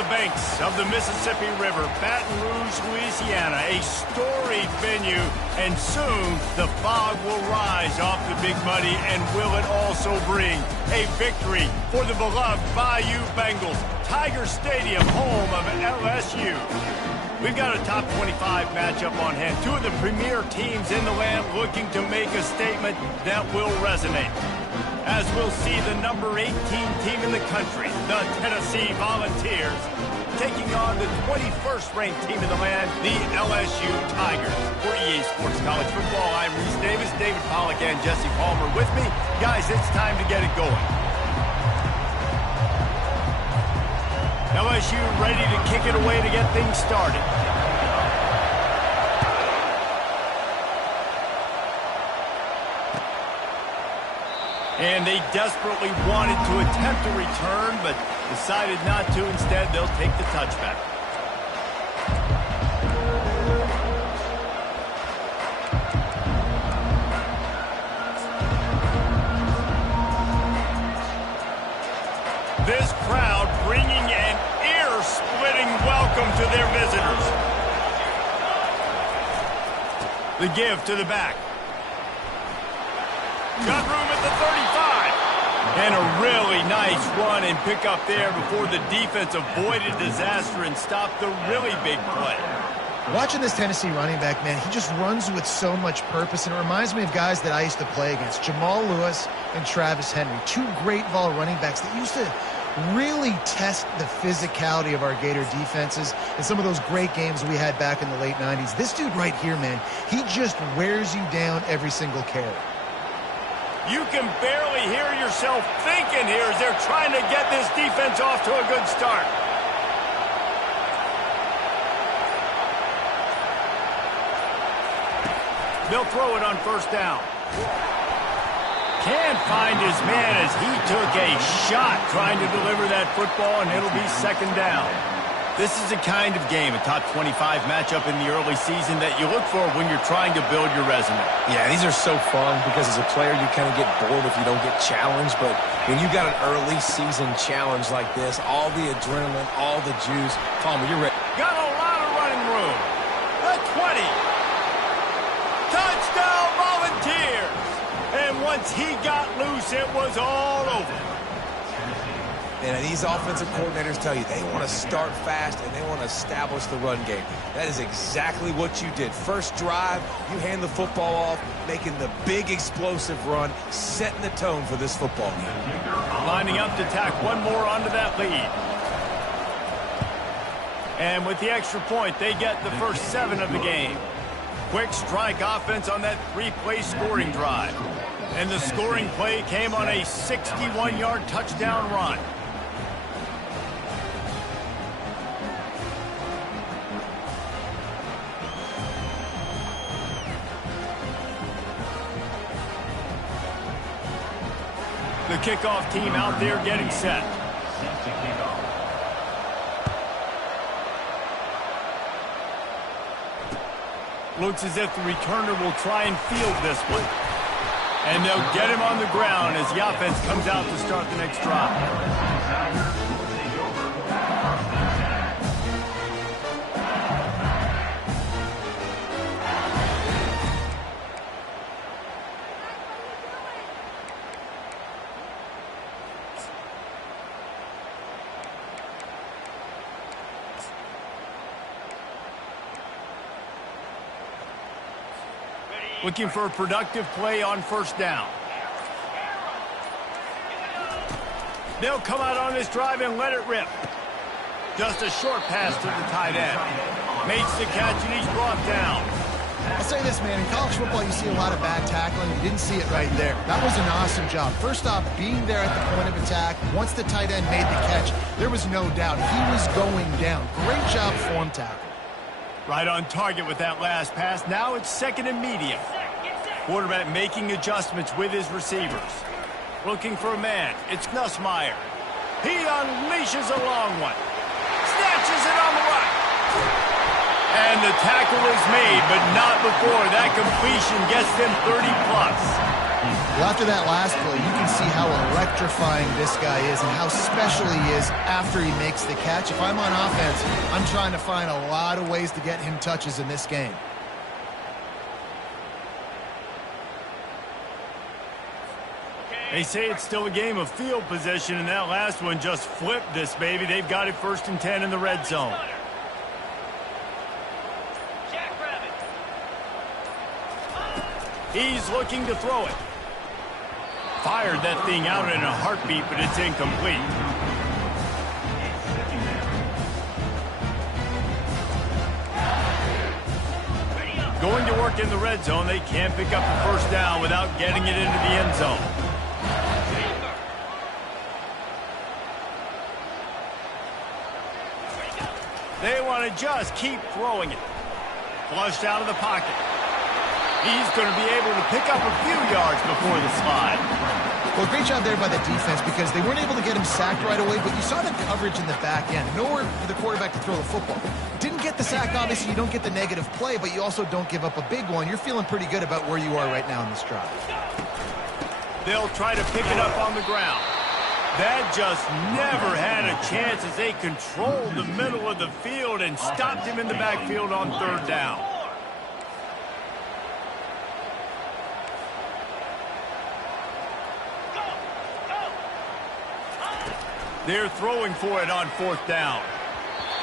the banks of the Mississippi River, Baton Rouge, Louisiana, a storied venue, and soon the fog will rise off the Big Muddy, and will it also bring a victory for the beloved Bayou Bengals. Tiger Stadium, home of LSU. We've got a top 25 matchup on hand. Two of the premier teams in the land looking to make a statement that will resonate. As we'll see the number 18 team in the country, the Tennessee Volunteers, taking on the 21st ranked team in the land, the LSU Tigers. For EA Sports College Football, I'm Reese Davis, David Pollack, and Jesse Palmer with me. Guys, it's time to get it going. LSU ready to kick it away to get things started. And they desperately wanted to attempt a return, but decided not to. Instead, they'll take the touchback. This crowd bringing an ear-splitting welcome to their visitors. The give to the back. Got room at the 35. And a really nice run and pick up there before the defense avoided disaster and stopped the really big play. Watching this Tennessee running back, man, he just runs with so much purpose, and it reminds me of guys that I used to play against, Jamal Lewis and Travis Henry, two great ball running backs that used to really test the physicality of our Gator defenses in some of those great games we had back in the late 90s. This dude right here, man, he just wears you down every single carry. You can barely hear yourself thinking here as they're trying to get this defense off to a good start. They'll throw it on first down. Can't find his man as he took a shot trying to deliver that football, and it'll be second down. This is the kind of game, a top 25 matchup in the early season, that you look for when you're trying to build your resume. Yeah, these are so fun because as a player, you kind of get bored if you don't get challenged. But when you got an early season challenge like this, all the adrenaline, all the juice, Palmer, you're ready. Got a lot of running room. The 20. Touchdown Volunteers. And once he got loose, it was all over. And these offensive coordinators tell you they want to start fast and they want to establish the run game. That is exactly what you did. First drive, you hand the football off, making the big explosive run, setting the tone for this football game. Lining up to tack one more onto that lead. And with the extra point, they get the first 7 of the game. Quick strike offense on that 3-play scoring drive. And the scoring play came on a 61-yard touchdown run. The kickoff team out there getting set. Looks as if the returner will try and field this one. And they'll get him on the ground as the offense comes out to start the next drive. Looking for a productive play on first down. They'll come out on this drive and let it rip. Just a short pass to the tight end. Makes the catch and he's brought down. I'll say this, man, in college football you see a lot of bad tackling. You didn't see it right there. That was an awesome job. First off, being there at the point of attack. Once the tight end made the catch, there was no doubt he was going down. Great job form tackle. Right on target with that last pass. Now it's second and medium. Quarterback making adjustments with his receivers. Looking for a man. It's Nussmeier. He unleashes a long one. Snatches it on the right. And the tackle is made, but not before that completion gets them 30+. Well, after that last play, you can see how electrifying this guy is and how special he is after he makes the catch. If I'm on offense, I'm trying to find a lot of ways to get him touches in this game. They say it's still a game of field position, and that last one just flipped this baby. They've got it 1st and 10 in the red zone. He's looking to throw it. Fired that thing out in a heartbeat, but it's incomplete. Going to work in the red zone, they can't pick up the 1st down without getting it into the end zone. They want to just keep throwing it. Flushed out of the pocket. He's going to be able to pick up a few yards before the slide. Well, great job there by the defense because they weren't able to get him sacked right away, but you saw the coverage in the back end. Nowhere for the quarterback to throw the football. Didn't get the sack, obviously. You don't get the negative play, but you also don't give up a big one. You're feeling pretty good about where you are right now in this drive. They'll try to pick it up on the ground. That just never had a chance as they controlled the middle of the field and stopped him in the backfield on 3rd down. They're throwing for it on 4th down.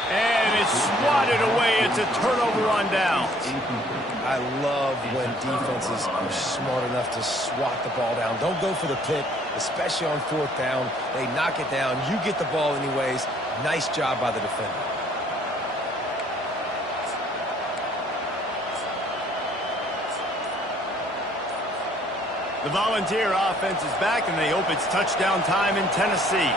And it's swatted away. It's a turnover on downs. I love when defenses are smart enough to swat the ball down. Don't go for the pick, especially on 4th down. They knock it down. You get the ball anyways. Nice job by the defender. The Volunteer offense is back, and they hope it's touchdown time in Tennessee.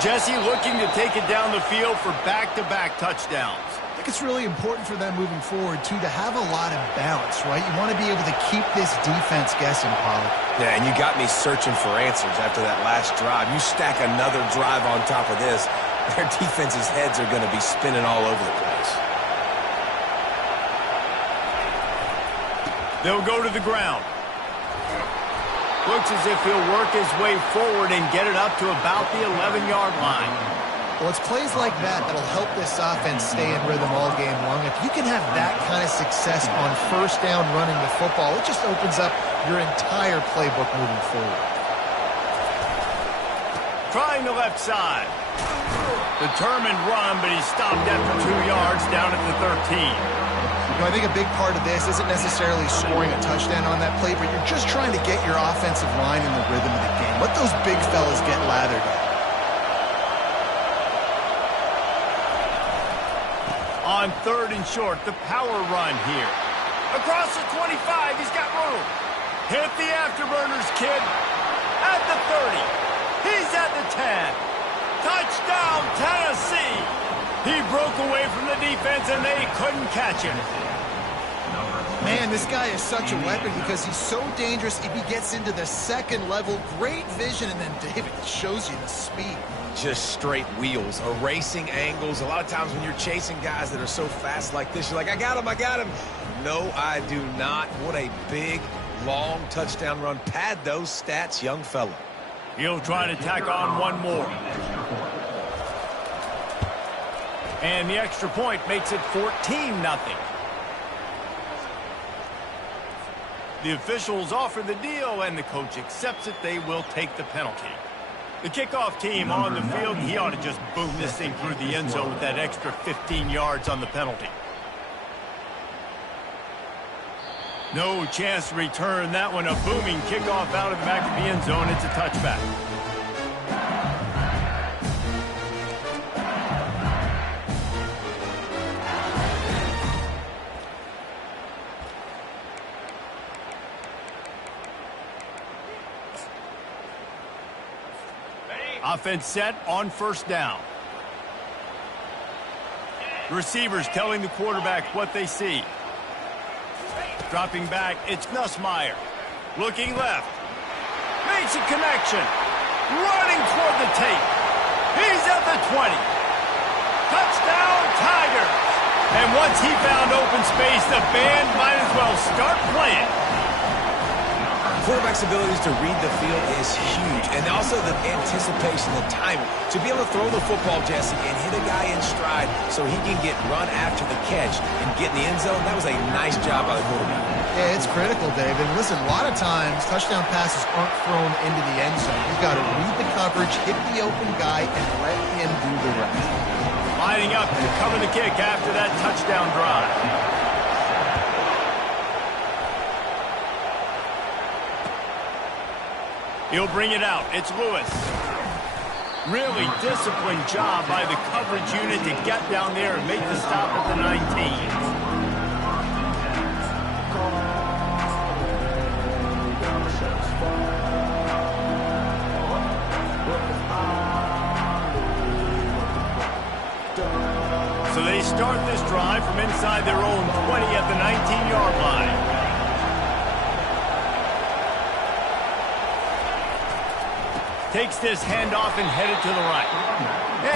Jesse looking to take it down the field for back-to-back touchdowns. I think it's really important for them moving forward, too, to have a lot of balance, right? You want to be able to keep this defense guessing, Pollard. Yeah, and you got me searching for answers after that last drive. You stack another drive on top of this, their defense's heads are going to be spinning all over the place. They'll go to the ground. Looks as if he'll work his way forward and get it up to about the 11-yard line. Well, it's plays like that that'll help this offense stay in rhythm all game long. If you can have that kind of success on 1st down running the football, it just opens up your entire playbook moving forward. Trying the left side. Determined run, but he stopped after 2 yards down at the 13. You know, I think a big part of this isn't necessarily scoring a touchdown on that play, but you're just trying to get your offensive line in the rhythm of the game. Let those big fellas get lathered up. On 3rd and short, the power run here. Across the 25, he's got room. Hit the afterburners, kid. At the 30. He's at the 10. Touchdown, Tennessee. He broke away from the defense, and they couldn't catch him. Man, this guy is such a weapon because he's so dangerous if he gets into the 2nd level. Great vision, and then David shows you the speed. Just straight wheels, erasing angles. A lot of times when you're chasing guys that are so fast like this, you're like, I got him. No, I do not. What a big, long touchdown run. Pad those stats, young fella. He'll try to tack on one more. And the extra point makes it 14-0. The officials offer the deal, and the coach accepts it. They will take the penalty. The kickoff team on the field, he ought to just boom this thing through the end zone with that extra 15 yards on the penalty. No chance to return that one. A booming kickoff out of the back of the end zone. It's a touchback. Offense set on 1st down. Receivers telling the quarterback what they see. Dropping back, it's Nussmeier. Looking left. Makes a connection. Running toward the tape. He's at the 20. Touchdown, Tigers. And once he found open space, the band might as well start playing. Quarterback's abilities to read the field is huge, and also the anticipation, the timing. To be able to throw the football, Jesse, and hit a guy in stride so he can get run after the catch and get in the end zone, that was a nice job by the quarterback. Yeah, it's critical, Dave. And listen, a lot of times touchdown passes aren't thrown into the end zone. You've got to read the coverage, hit the open guy, and let him do the rest. Lining up to cover the kick after that touchdown drive. He'll bring it out. It's Lewis. Really disciplined job by the coverage unit to get down there and make the stop at the 19. So they start this drive from inside their own 20 at the 19-yard line. Takes this handoff and headed to the right.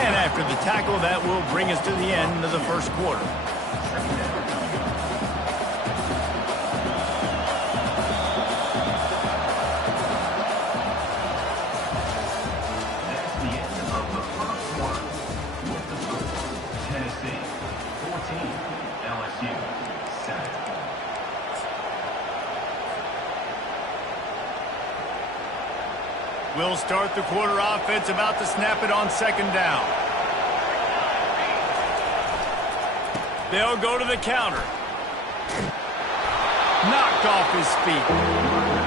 And after the tackle, that will bring us to the end of the first quarter. That's the end of the first quarter. With the score, Tennessee 14, LSU 7. We'll start the quarter offense, about to snap it on second down. They'll go to the counter. Knocked off his feet.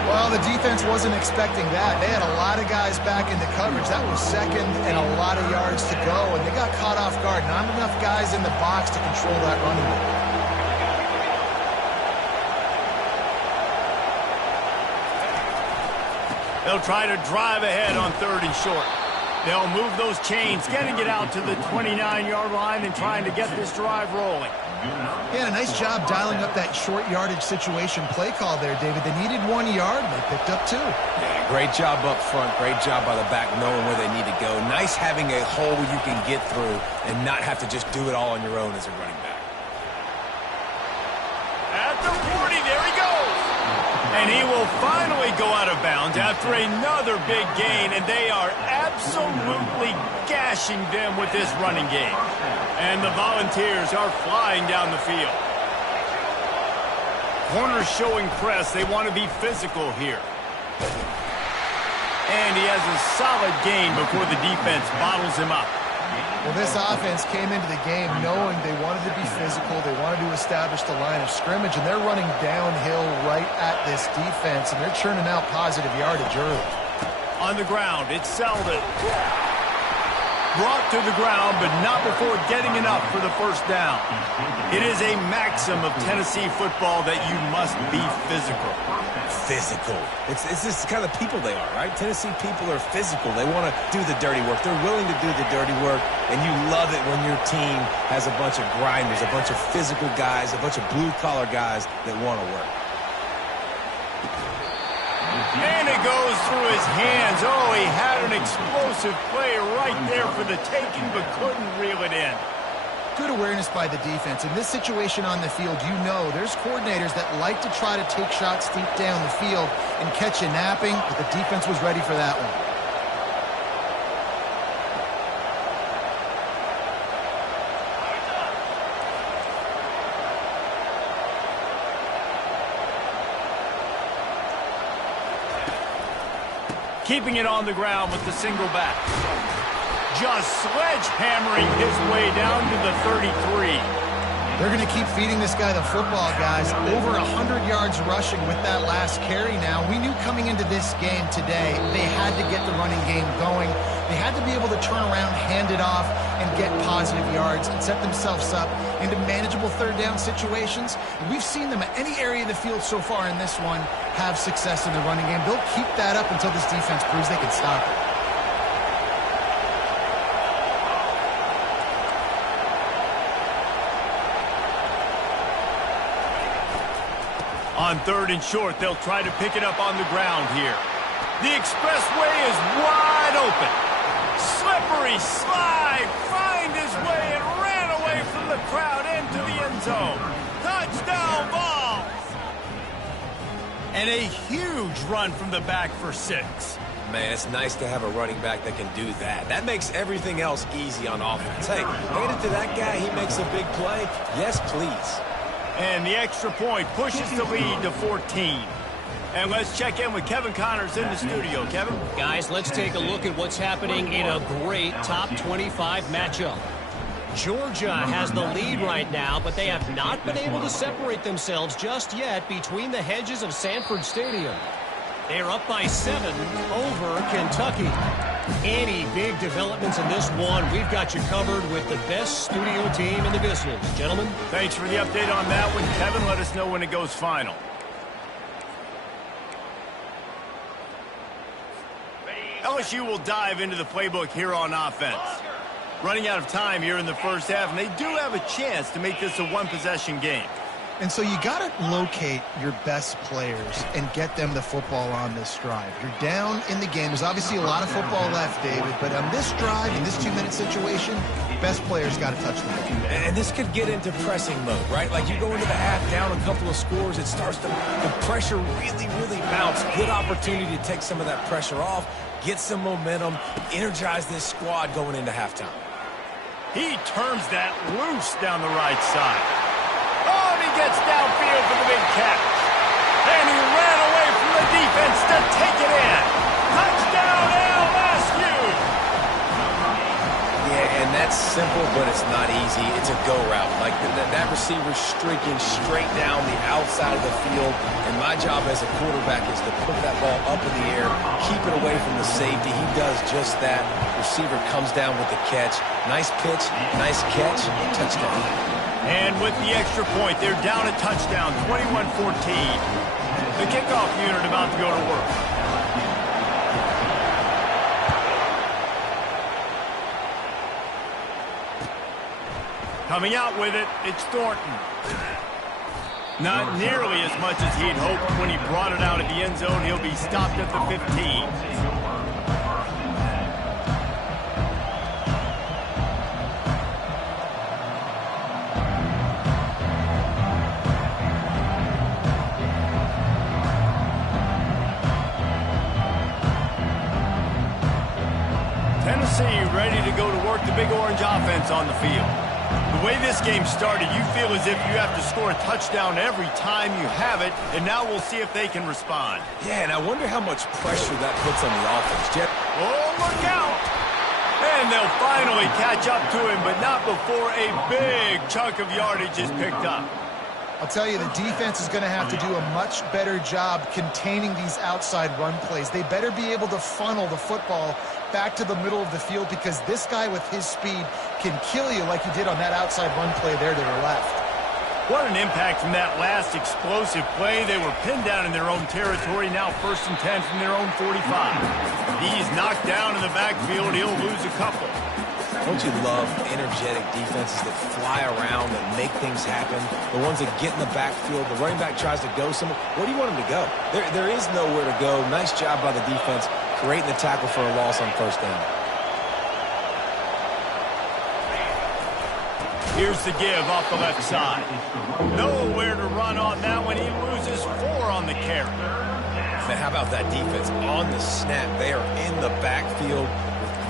Well, the defense wasn't expecting that. They had a lot of guys back into coverage. That was second and a lot of yards to go, and they got caught off guard. Not enough guys in the box to control that running game. They'll try to drive ahead on third and short. They'll move those chains, getting it out to the 29-yard line and trying to get this drive rolling. Yeah, a nice job dialing up that short yardage situation play call there, David. They needed 1 yard, and they picked up 2. Yeah, great job up front. Great job by the back knowing where they need to go. Nice having a hole where you can get through and not have to just do it all on your own as a running back. At the 40, there he goes. And he will finally go out of bounds after another big gain, and they are absolutely gashing them with this running game. And the Volunteers are flying down the field. Corners showing press. They want to be physical here. And he has a solid gain before the defense bottles him up. Well, this offense came into the game knowing they wanted to be physical, they wanted to establish the line of scrimmage, and they're running downhill right at this defense, and they're churning out positive yardage early. On the ground, it's Selden. Brought to the ground, but not before getting enough for the first down. It is a maxim of Tennessee football that you must be physical. Physical. It's just kind of people they are, right? Tennessee people are physical. They want to do the dirty work. They're willing to do the dirty work, and you love it when your team has a bunch of grinders, a bunch of physical guys, a bunch of blue-collar guys that want to work. And it goes through his hands. Oh, he had an explosive play right there for the taking, but couldn't reel it in. Good awareness by the defense. In this situation on the field, you know there's coordinators that like to try to take shots deep down the field and catch you napping, but the defense was ready for that one. Keeping it on the ground with the single back. Just sledgehammering his way down to the 33. They're going to keep feeding this guy the football, guys. Over 100 yards rushing with that last carry now. We knew coming into this game today, they had to get the running game going. They had to be able to turn around, hand it off, and get positive yards and set themselves up into manageable third down situations. And we've seen them at any area of the field so far in this one have success in the running game. They'll keep that up until this defense proves they can stop it. On third and short, they'll try to pick it up on the ground here. The expressway is wide open. Slippery slide, find his way and ran away from the crowd into the end zone. Touchdown ball. And a huge run from the back for 6. Man, it's nice to have a running back that can do that. That makes everything else easy on offense. Hey, hand it to that guy. He makes a big play. Yes, please. And the extra point pushes the lead to 14. And let's check in with Kevin Connors in the studio. Kevin? Guys, let's take a look at what's happening in a great top 25 matchup. Georgia has the lead right now, but they have not been able to separate themselves just yet between the hedges of Sanford Stadium. They're up by 7 over Kentucky. Any big developments in this one, we've got you covered with the best studio team in the business. Gentlemen? Thanks for the update on that one, Kevin. Let us know when it goes final. LSU will dive into the playbook here on offense. Running out of time here in the first half, and they do have a chance to make this a one-possession game. And so you got to locate your best players and get them the football on this drive. You're down in the game. There's obviously a lot of football left, David, but on this drive, in this 2-minute situation, best players got to touch the ball. And this could get into pressing mode, right? Like you go into the half down a couple of scores, it starts to, the pressure really mounts. Good opportunity to take some of that pressure off, get some momentum, energize this squad going into halftime. He turns that loose down the right side. Oh, and he gets downfield for the big catch. And he ran away from the defense to take it in. Touchdown, LSU! Yeah, and that's simple, but it's not easy. It's a go route. Like that receiver's streaking straight down the outside of the field, and my job as a quarterback is to put that ball up in the air, keep it away from the safety. He does just that. Receiver comes down with the catch. Nice pitch, nice catch, touchdown. And with the extra point, they're down a touchdown, 21-14. The kickoff unit about to go to work. Coming out with it, it's Thornton. Not nearly as much as he'd hoped when he brought it out of the end zone. He'll be stopped at the 15. Tennessee ready to go to work the Big Orange offense on the field. The way this game started, you feel as if you have to score a touchdown every time you have it, and now we'll see if they can respond. Yeah, and I wonder how much pressure that puts on the offense, Jeff. Oh, look out! And they'll finally catch up to him, but not before a big chunk of yardage is picked up. I'll tell you, the defense is going to have to do a much better job containing these outside run plays. They better be able to funnel the football back to the middle of the field, because this guy with his speed can kill you like he did on that outside run play there to the left. What an impact from that last explosive play. They were pinned down in their own territory, now 1st and 10 from their own 45. He's knocked down in the backfield. He'll lose a couple. Don't you love energetic defenses that fly around and make things happen? The ones that get in the backfield, the running back tries to go somewhere. Where do you want him to go? There is nowhere to go. Nice job by the defense, creating the tackle for a loss on 1st down. Here's the give off the left side. Nowhere to run on that one. He loses 4 on the carry. Man, how about that defense on the snap? They are in the backfield.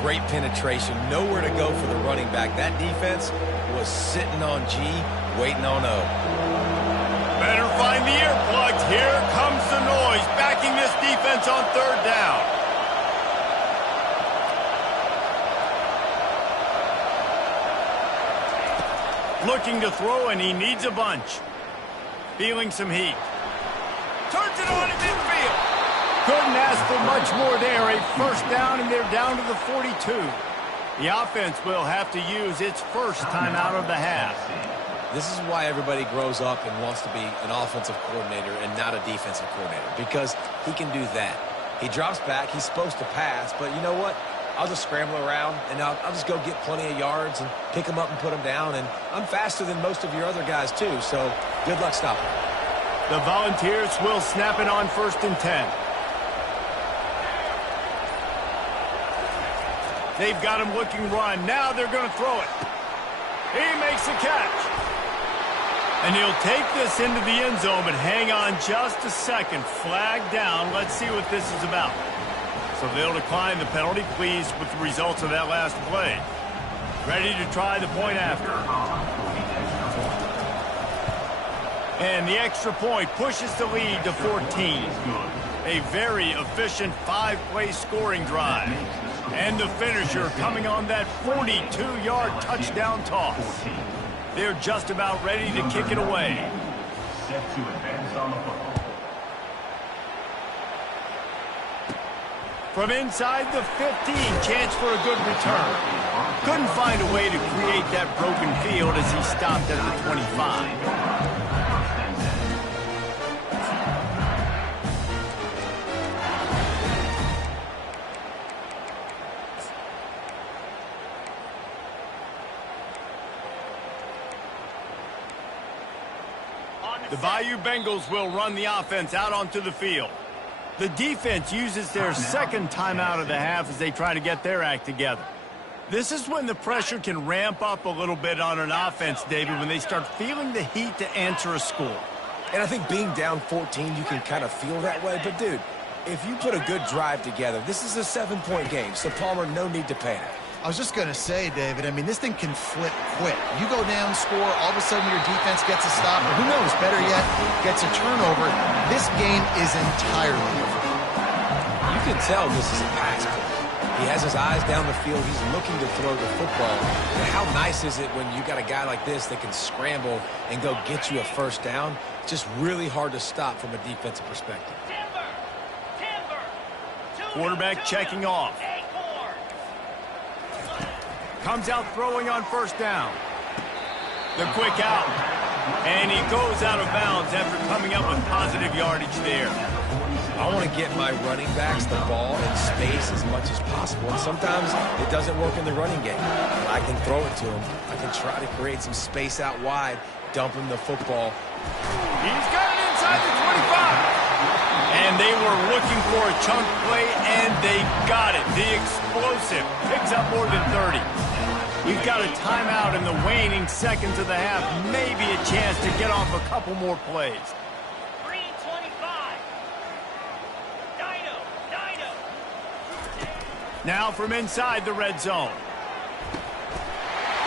Great penetration, nowhere to go for the running back. That defense was sitting on G, waiting on O. Better find the earplugs. Here comes the noise, backing this defense on 3rd down. Looking to throw, and he needs a bunch. Feeling some heat. Turns it on in midfield. Couldn't ask for much more there. A 1st down, and they're down to the 42. The offense will have to use its first timeout of the half. This is why everybody grows up and wants to be an offensive coordinator and not a defensive coordinator, because he can do that. He drops back. He's supposed to pass, but you know what? I'll just scramble around, and I'll just go get plenty of yards and pick them up and put them down, and I'm faster than most of your other guys, too, so good luck stopping. The Volunteers will snap it on 1st and 10. They've got him looking run. Now they're going to throw it. He makes the catch. And he'll take this into the end zone, but hang on just a second. Flag down. Let's see what this is about. So they'll decline the penalty, pleased with the results of that last play. Ready to try the point after. And the extra point pushes the lead to 14. A very efficient 5-play scoring drive. And the finisher coming on that 42-yard touchdown toss. They're just about ready to kick it away. Set to advance on the football. From inside the 15, chance for a good return. Couldn't find a way to create that broken field as he stopped at the 25. The Bayou Bengals will run the offense out onto the field. The defense uses their second timeout of the half as they try to get their act together. This is when the pressure can ramp up a little bit on an offense, David, when they start feeling the heat to answer a score. And I think being down 14, you can kind of feel that way. But, dude, if you put a good drive together, this is a 7-point game. So, Palmer, no need to panic. I was just going to say, David, I mean, this thing can flip quick. You go down, score, all of a sudden your defense gets a stop, or who knows, better yet, gets a turnover. This game is entirely different. You can tell this is a pass play. He has his eyes down the field. He's looking to throw the football. And how nice is it when you got a guy like this that can scramble and go get you a first down? It's just really hard to stop from a defensive perspective. Quarterback checking off. Comes out throwing on first down. The quick out. And he goes out of bounds after coming up with positive yardage there. I want to get my running backs the ball in space as much as possible. And sometimes it doesn't work in the running game. But I can throw it to him. I can try to create some space out wide, dump him the football. He's got it inside the 25. And they were looking for a chunk play, and they got it. The explosive picks up more than 30. We've got a timeout in the waning seconds of the half. Maybe a chance to get off a couple more plays. Green 25. Dino. Now from inside the red zone.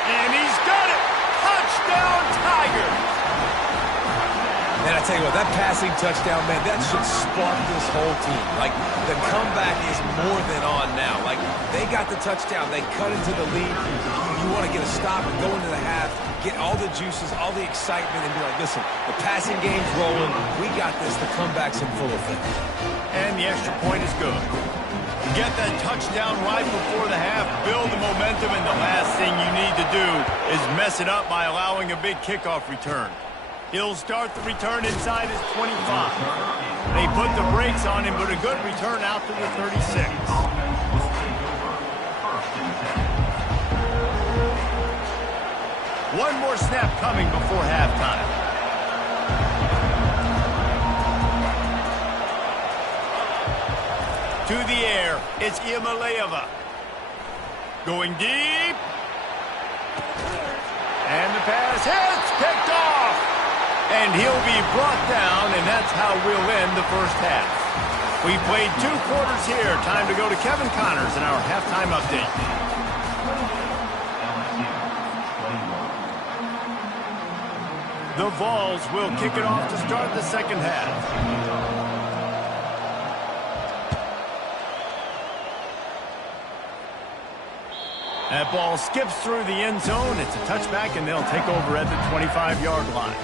And he's got it. Touchdown, Tigers. And I tell you what, that passing touchdown, man, that should spark this whole team. Like, the comeback is more than on now. Like, they got the touchdown. They cut into the lead. You want to get a stop and go into the half, get all the juices, all the excitement, and be like, listen, the passing game's rolling. We got this. The comeback's in full effect. And the extra point is good. Get that touchdown right before the half, build the momentum, and the last thing you need to do is mess it up by allowing a big kickoff return. He'll start the return inside his 25. They put the brakes on him, but a good return out to the 36. One more snap coming before halftime. To the air, it's Imalayeva. Going deep. And the pass hits, picked off. And he'll be brought down, and that's how we'll end the first half. We played 2 quarters here. Time to go to Kevin Connors in our halftime update. The Vols will kick it off to start the second half. That ball skips through the end zone. It's a touchback, and they'll take over at the 25-yard line.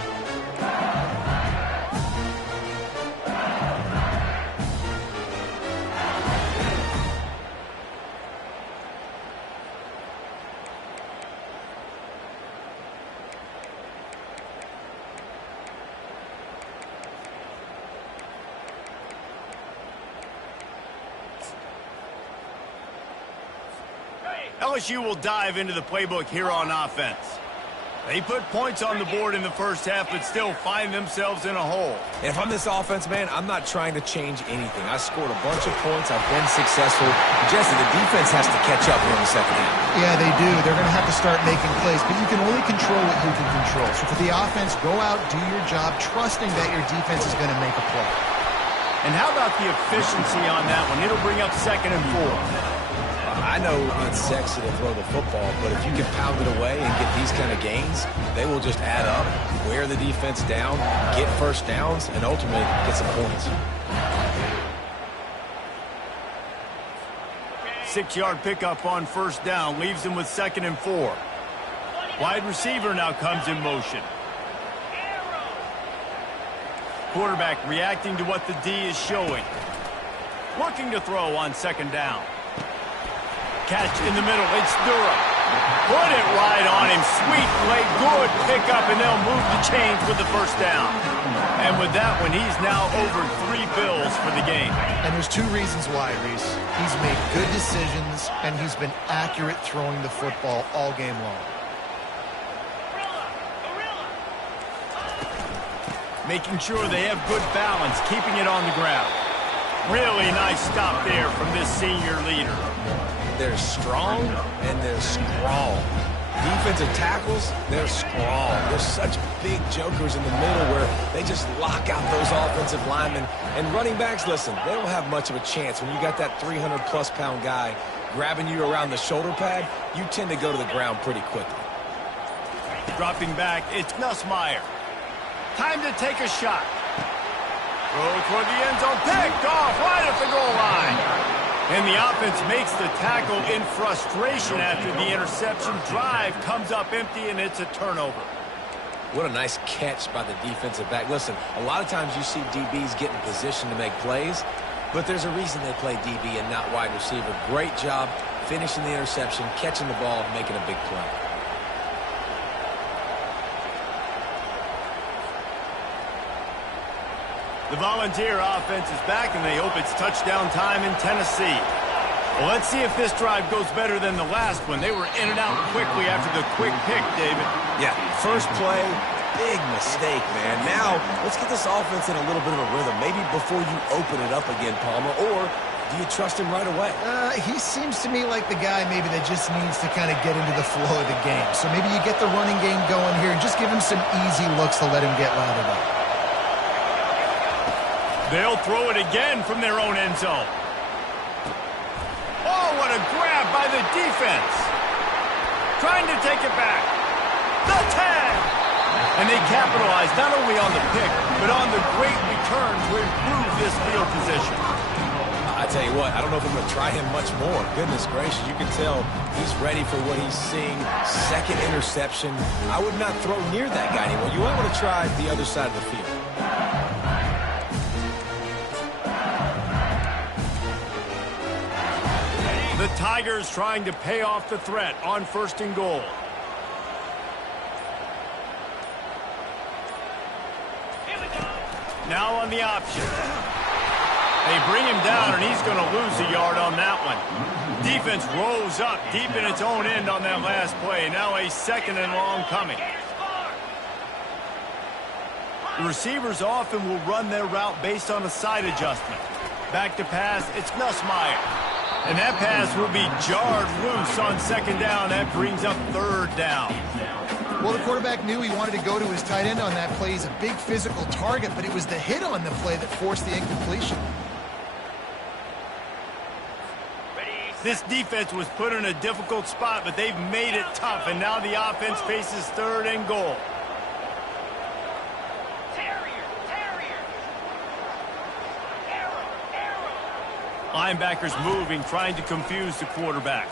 LSU will dive into the playbook here on offense. They put points on the board in the first half, but still find themselves in a hole. And if I'm this offense, man, I'm not trying to change anything. I scored a bunch of points. I've been successful. Jesse, the defense has to catch up here in the second half. Yeah, they do. They're going to have to start making plays, but you can only control what you can control. So for the offense, go out, do your job, trusting that your defense is going to make a play. And how about the efficiency on that one? It'll bring up 2nd and 4. I know it's sexy to throw the football, but if you can pound it away and get these kind of gains, they will just add up, wear the defense down, get first downs, and ultimately get some points. 6-yard pickup on first down, leaves them with 2nd and 4. Wide receiver now comes in motion. Quarterback reacting to what the D is showing. Looking to throw on 2nd down. Catch in the middle, it's Durham. Put it right on him, sweet play, good pickup, and they'll move the chains with the first down. And with that one, he's now over 3 bills for the game. And there's 2 reasons why, Reese. He's made good decisions, and he's been accurate throwing the football all game long. Making sure they have good balance, keeping it on the ground. Really nice stop there from this senior leader. They're strong and they're scrawl. Defensive tackles, they're scrawl. They're such big jokers in the middle where they just lock out those offensive linemen. And running backs, listen, they don't have much of a chance. When you got that 300-plus pound guy grabbing you around the shoulder pad, you tend to go to the ground pretty quickly. Dropping back, it's Nussmeier. Time to take a shot. Throw toward the end zone, picked off right at the goal line. And the offense makes the tackle in frustration after the interception. Drive comes up empty, and it's a turnover. What a nice catch by the defensive back. Listen, a lot of times you see DBs get in position to make plays, but there's a reason they play DB and not wide receiver. Great job finishing the interception, catching the ball, making a big play. The Volunteer offense is back, and they hope it's touchdown time in Tennessee. Well, let's see if this drive goes better than the last one. They were in and out quickly after the quick pick, David. Yeah, first play, big mistake, man. Now, let's get this offense in a little bit of a rhythm. Maybe before you open it up again, Palmer, or do you trust him right away? He seems to me like the guy maybe that just needs to kind of get into the flow of the game. So maybe you get the running game going here and just give him some easy looks to let him get routed up. They'll throw it again from their own end zone. Oh, what a grab by the defense. Trying to take it back. The tag! And they capitalize not only on the pick, but on the great return to improve this field position. I tell you what, I don't know if I'm going to try him much more. Goodness gracious, you can tell he's ready for what he's seeing. 2nd interception. I would not throw near that guy anymore. You might want to try the other side of the field. The Tigers trying to pay off the threat on 1st and goal. Now on the option. They bring him down, and he's going to lose a yard on that one. Defense rose up deep in its own end on that last play. Now a 2nd and long coming. The receivers often will run their route based on a side adjustment. Back to pass, it's Nussmeier. And that pass will be jarred loose on 2nd down. That brings up 3rd down. Well, the quarterback knew he wanted to go to his tight end on that play. He's a big physical target, but it was the hit on the play that forced the incompletion. This defense was put in a difficult spot, but they've made it tough, and now the offense faces 3rd and goal. Linebackers moving, trying to confuse the quarterback.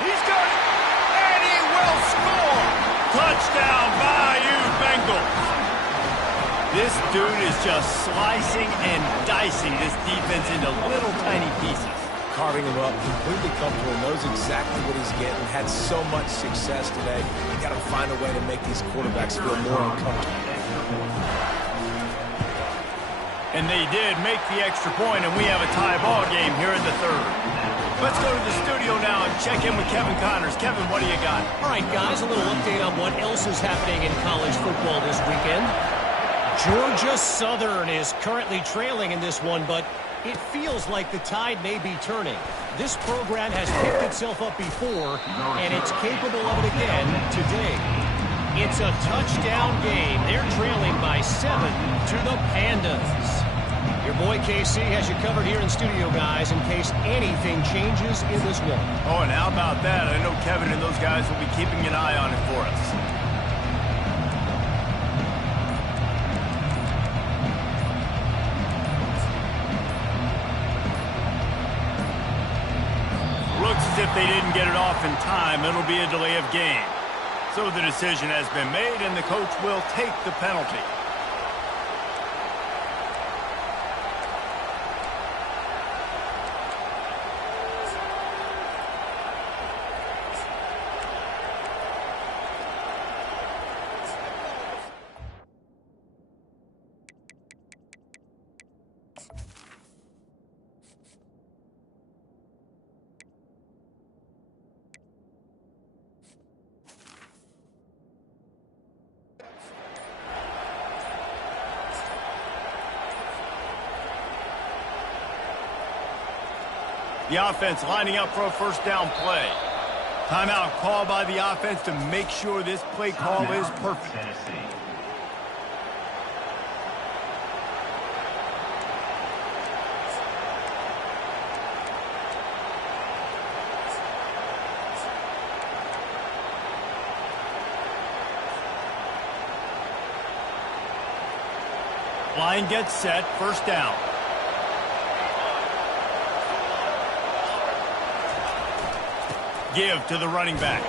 He's got it, and he will score! Touchdown, Bayou Bengals! This dude is just slicing and dicing this defense into little tiny pieces. Carving him up, completely comfortable, knows exactly what he's getting, had so much success today. You got to find a way to make these quarterbacks feel more uncomfortable. And they did make the extra point, and we have a tie ball game here in the 3rd. Let's go to the studio now and check in with Kevin Connors. Kevin, what do you got? All right, guys, a little update on what else is happening in college football this weekend. Georgia Southern is currently trailing in this one, but it feels like the tide may be turning. This program has picked itself up before, and it's capable of it again today. It's a touchdown game. They're trailing by 7 to the Pandas. Your boy KC has you covered here in studio, guys, in case anything changes in this one. Oh, and how about that? I know Kevin and those guys will be keeping an eye on it for us. Looks as if they didn't get it off in time. It'll be a delay of game. So the decision has been made, and the coach will take the penalty. The offense lining up for a first down play. Timeout call by the offense to make sure this play call is perfect. Line gets set, first down. Give to the running back.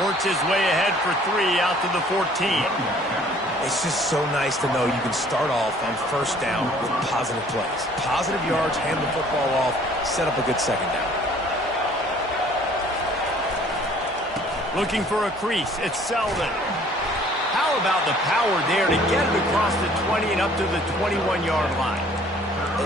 Works his way ahead for 3 out to the 14. It's just so nice to know you can start off on first down with positive plays. Positive yards, hand the football off, set up a good second down. Looking for a crease. It's Selden. How about the power there to get it across the 20 and up to the 21-yard line?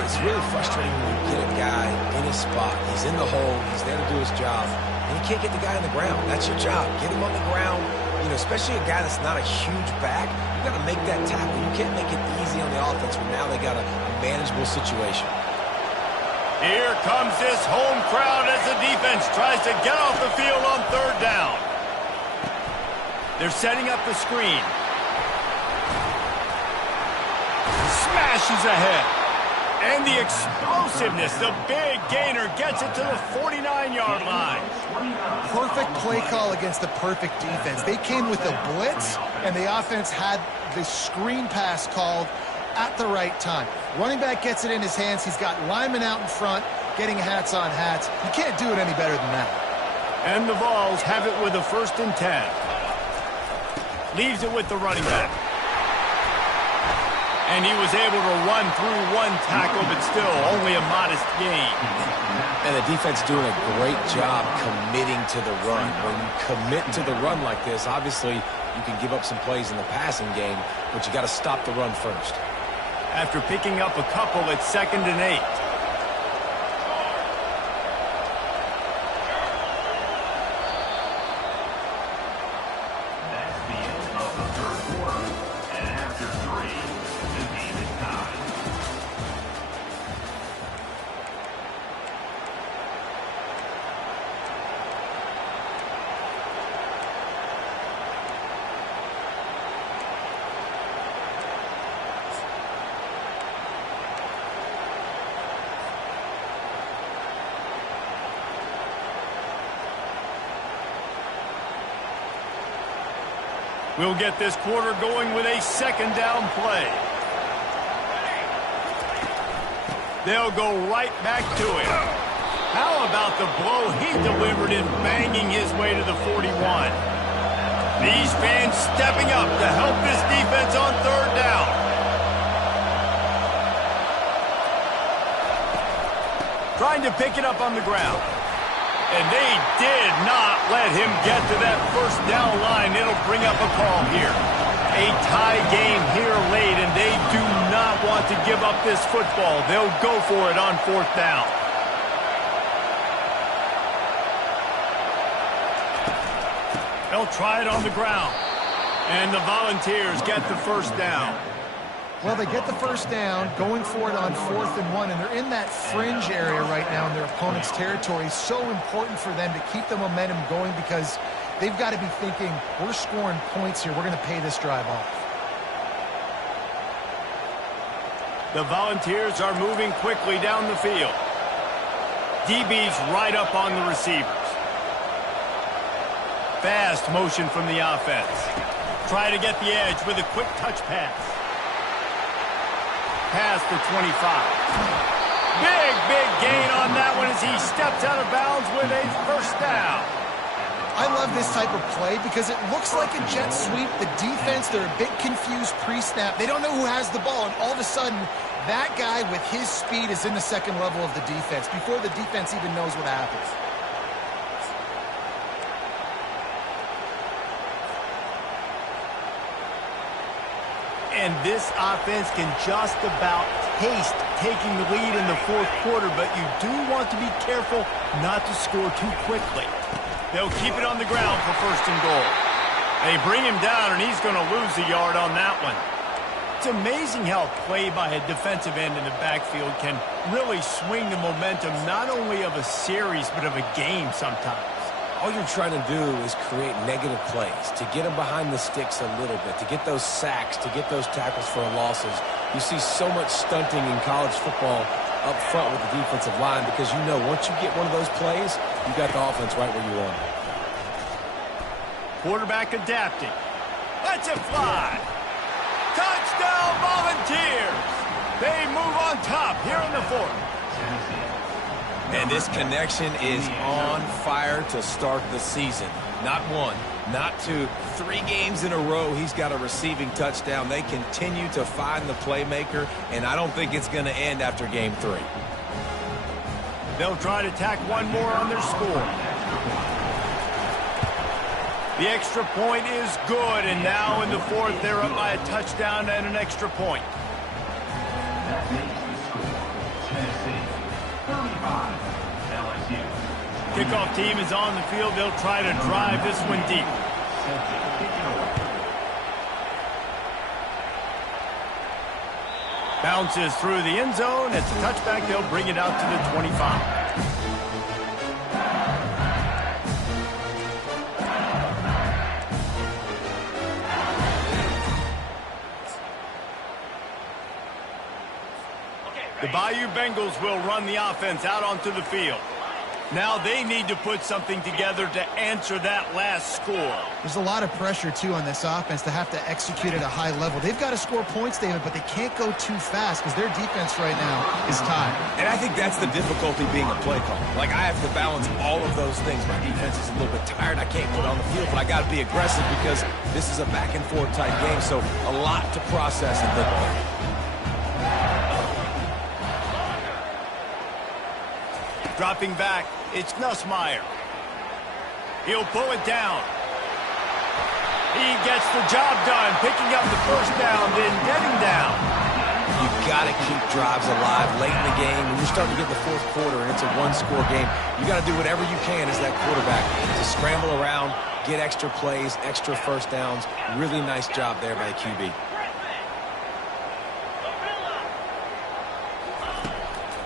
It's really frustrating when you get a guy in his spot. He's in the hole. He's there to do his job. And you can't get the guy on the ground. That's your job. Get him on the ground. You know, especially a guy that's not a huge back. You got to make that tackle. You can't make it easy on the offense when now they got a manageable situation. Here comes this home crowd as the defense tries to get off the field on third down. They're setting up the screen. Smashes ahead. And the explosiveness, the big gainer gets it to the 49-yard line. Perfect play call against the perfect defense. They came with a blitz, and the offense had the screen pass called at the right time. Running back gets it in his hands. He's got linemen out in front, getting hats on hats. You can't do it any better than that. And the Vols have it with a 1st and 10. Leaves it with the running back. And he was able to run through one tackle, but still only a modest gain. And the defense doing a great job committing to the run. When you commit to the run like this, obviously you can give up some plays in the passing game, but you got to stop the run first. After picking up a couple, it's 2nd and 8. We'll get this quarter going with a 2nd down play. They'll go right back to him. How about the blow he delivered in banging his way to the 41? These fans stepping up to help this defense on third down. Trying to pick it up on the ground. And they did not let him get to that first down line. It'll bring up a call here. A tie game here late, and they do not want to give up this football. They'll go for it on 4th down. They'll try it on the ground. And the Volunteers get the first down. Well, they get the first down, going for it on 4th and 1, and they're in that fringe area right now in their opponent's territory. So important for them to keep the momentum going because they've got to be thinking, we're scoring points here. We're going to pay this drive off. The Volunteers are moving quickly down the field. DB's right up on the receivers. Fast motion from the offense. Try to get the edge with a quick touch pass. Past the 25. Big gain on that one as he steps out of bounds with a first down. I love this type of play because it looks like a jet sweep. The defense, they're a bit confused pre-snap. They don't know who has the ball, and all of a sudden, that guy with his speed is in the second level of the defense before the defense even knows what happens. And this offense can just about taste taking the lead in the fourth quarter, but you do want to be careful not to score too quickly. They'll keep it on the ground for first and goal. They bring him down, and he's going to lose a yard on that one. It's amazing how play by a defensive end in the backfield can really swing the momentum not only of a series, but of a game sometimes. All you're trying to do is create negative plays, to get them behind the sticks a little bit, to get those sacks, to get those tackles for losses. You see so much stunting in college football up front with the defensive line because you know once you get one of those plays, you got the offense right where you want it. Quarterback adapting. Lets it fly. Touchdown Volunteers. They move on top here in the fourth. And this connection is on fire to start the season. Not one, not two, 3 games in a row he's got a receiving touchdown. They continue to find the playmaker, and I don't think it's going to end after game 3. They'll try to tack one more on their score. The extra point is good, and now in the fourth, they're up by a touchdown and an extra point. That makes the score Tennessee 35, LSU. Kickoff team is on the field. They'll try to drive this one deep. Bounces through the end zone. It's a touchback. They'll bring it out to the 25. The Bayou Bengals will run the offense out onto the field. Now they need to put something together to answer that last score. There's a lot of pressure, too, on this offense to have to execute at a high level. They've got to score points, David, but they can't go too fast because their defense right now is tired. And I think that's the difficulty being a play caller. Like, I have to balance all of those things. My defense is a little bit tired. I can't put it on the field, but I got to be aggressive because this is a back-and-forth type game, so a lot to process and think about. Dropping back, it's Nussmeier. He'll pull it down. He gets the job done, picking up the first down, then getting down. You've got to keep drives alive late in the game. When you're starting to get the fourth quarter and it's a one-score game, you got to do whatever you can as that quarterback to scramble around, get extra plays, extra first downs. Really nice job there by the QB.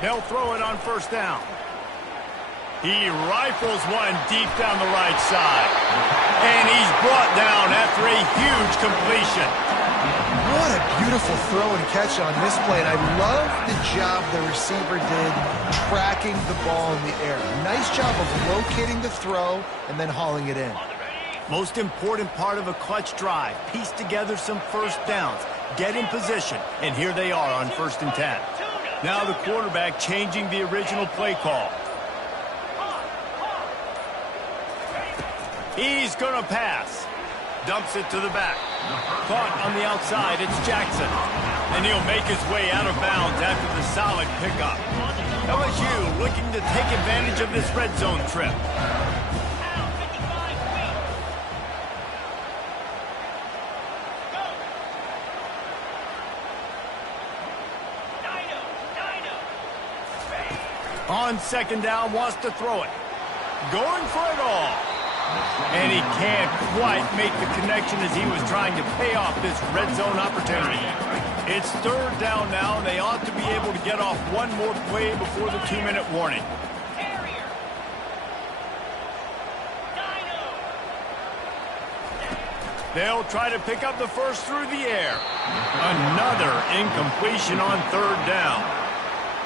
They'll throw it on first down. He rifles one deep down the right side. And he's brought down after a huge completion. What a beautiful throw and catch on this play. And I love the job the receiver did tracking the ball in the air. Nice job of locating the throw and then hauling it in. Most important part of a clutch drive. Piece together some first downs. Get in position. And here they are on 1st and 10. Now the quarterback changing the original play call. He's going to pass. Dumps it to the back. Caught on the outside, it's Jackson. And he'll make his way out of bounds after the solid pickup. LSU looking to take advantage of this red zone trip. On second down, wants to throw it. Going for it all. And he can't quite make the connection as he was trying to pay off this red zone opportunity. It's third down now, and they ought to be able to get off one more play before the 2-minute warning. They'll try to pick up the first through the air. Another incompletion on third down.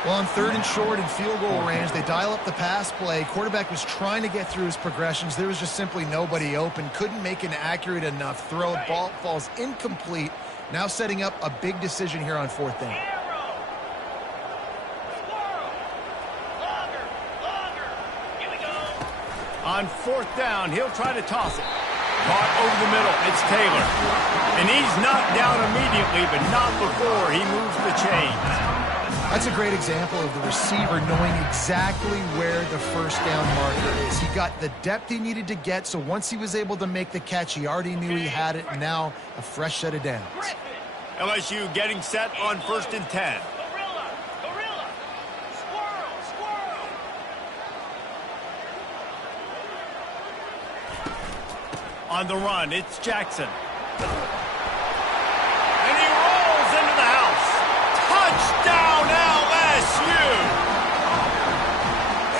Well, on third and short and field goal range, they dial up the pass play. Quarterback was trying to get through his progressions. There was just simply nobody open. Couldn't make an accurate enough throw. Ball falls incomplete. Now setting up a big decision here on fourth down. On fourth down, he'll try to toss it. Caught over the middle. It's Taylor. And he's knocked down immediately, but not before he moves the chains. That's a great example of the receiver knowing exactly where the first down marker is. He got the depth he needed to get, so once he was able to make the catch, he already knew he had it, and now a fresh set of downs. LSU getting set on 1st and 10. On the run, it's Jackson. And he rolls into the house. Touchdown, LSU!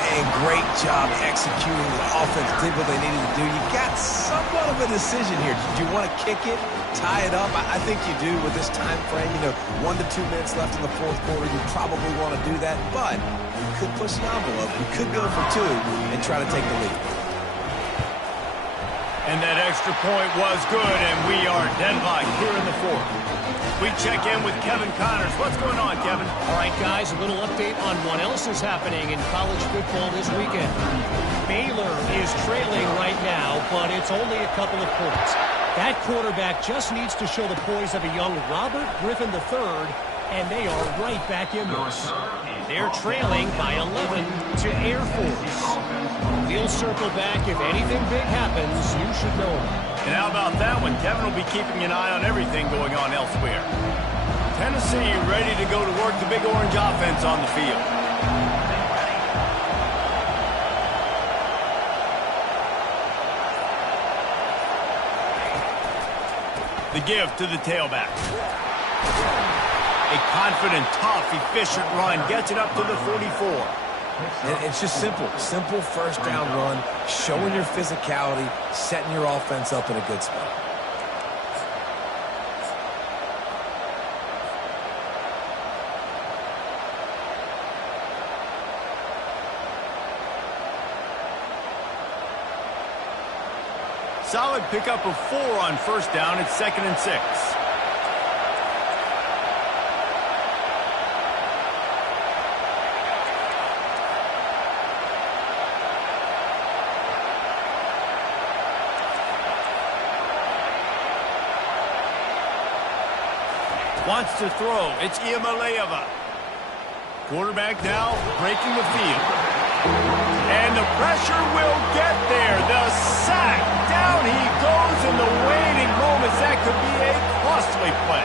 Hey, great job executing. The offense did what they needed to do. You got somewhat of a decision here. Do you want to kick it, tie it up? I think you do with this time frame. 1 to 2 minutes left in the fourth quarter. You probably want to do that, but you could push the envelope. You could go for 2 and try to take the lead. And that extra point was good, and we are deadlocked here in the fourth. We check in with Kevin Connors. What's going on, Kevin? All right, guys, a little update on what else is happening in college football this weekend. Baylor is trailing right now, but it's only a couple of points. That quarterback just needs to show the poise of a young Robert Griffin III, and they are right back in this. They're trailing by 11 to Air Force. We'll circle back. If anything big happens, you should know. And how about that one? Kevin will be keeping an eye on everything going on elsewhere. Tennessee ready to go to work the Big Orange offense on the field. The give to the tailback. A confident, tough, efficient run gets it up to the 44. It's just simple. Simple first down run, showing your physicality, setting your offense up in a good spot. Solid pickup of 4 on first down. It's 2nd and 6. Wants to throw. It's Iamaleava. Quarterback now breaking the field. And the pressure will get there. The sack. Down he goes in the waiting moments. That could be a costly play.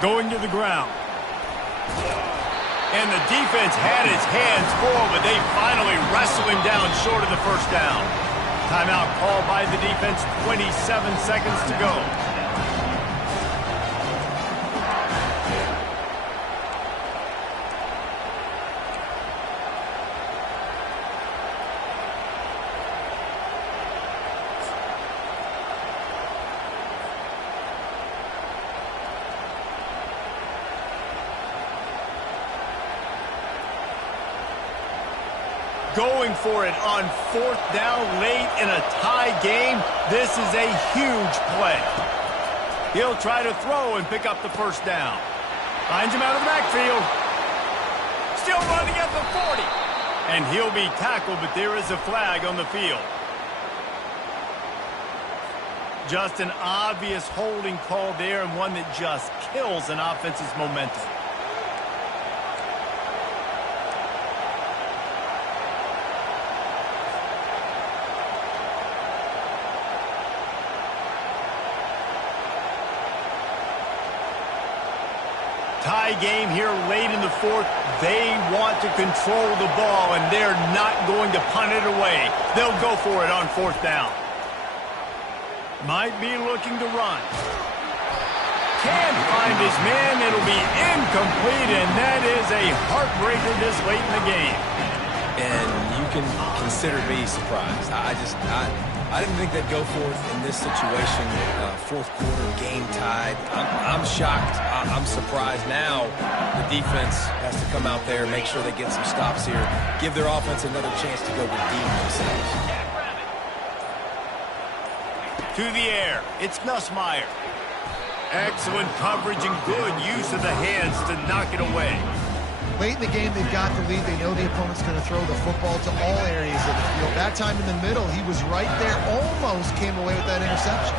Going to the ground. And the defense had his hands full, but they finally wrestle him down short of the first down. Timeout called by the defense, 27 seconds to go. Going for it on fourth down late in a tie game. This is a huge play. He'll try to throw and pick up the first down. Finds him out of the backfield. Still running at the 40. And he'll be tackled, but there is a flag on the field. Just an obvious holding call there, and one that just kills an offense's momentum. Tie game here late in the fourth. They want to control the ball, and they're not going to punt it away. They'll go for it on fourth down. Might be looking to run. Can't find his man. It'll be incomplete, and that is a heartbreaker this late in the game. And you can consider me surprised. I didn't think they'd go for it in this situation. Fourth quarter, game tied. I'm shocked. I'm surprised. Now the defense has to come out there, make sure they get some stops here, give their offense another chance to go redeem themselves. To the air, it's Nussmeier. Excellent coverage and good use of the hands to knock it away. Late in the game, they've got the lead. They know the opponent's going to throw the football to all areas of the field. That time in the middle, he was right there, almost came away with that interception.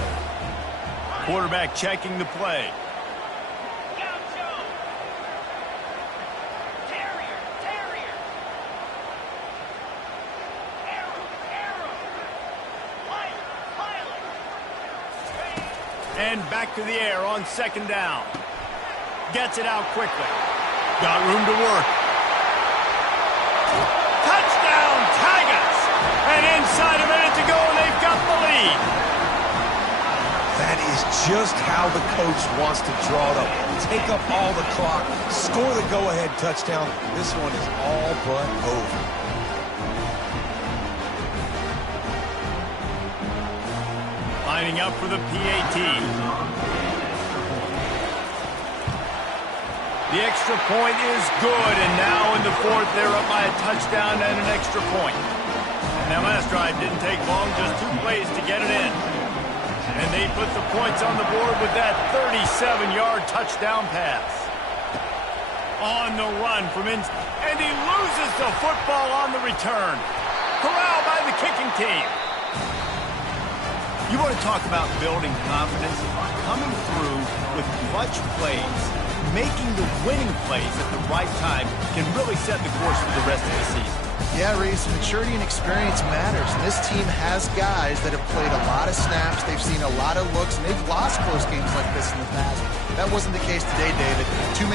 Quarterback checking the play. And back to the air on second down. Gets it out quickly. Got room to work. Touchdown, Tigers! And inside a minute to go, and they've got the lead. That is just how the coach wants to draw it up. Take up all the clock, score the go-ahead touchdown. This one is all but over. Lining up for the PAT. The extra point is good, and now in the fourth, they're up by a touchdown and an extra point. Now, last drive didn't take long, just 2 plays to get it in. And they put the points on the board with that 37-yard touchdown pass. On the run and he loses the football on the return. Corralled by the kicking team. You want to talk about building confidence? Coming through with clutch plays, making the winning plays at the right time can really set the course for the rest of the season. Yeah, Reese, maturity and experience matters. And this team has guys that have played a lot of snaps. They've seen a lot of looks, and they've lost close games like this in the past. That wasn't the case today, David. Too many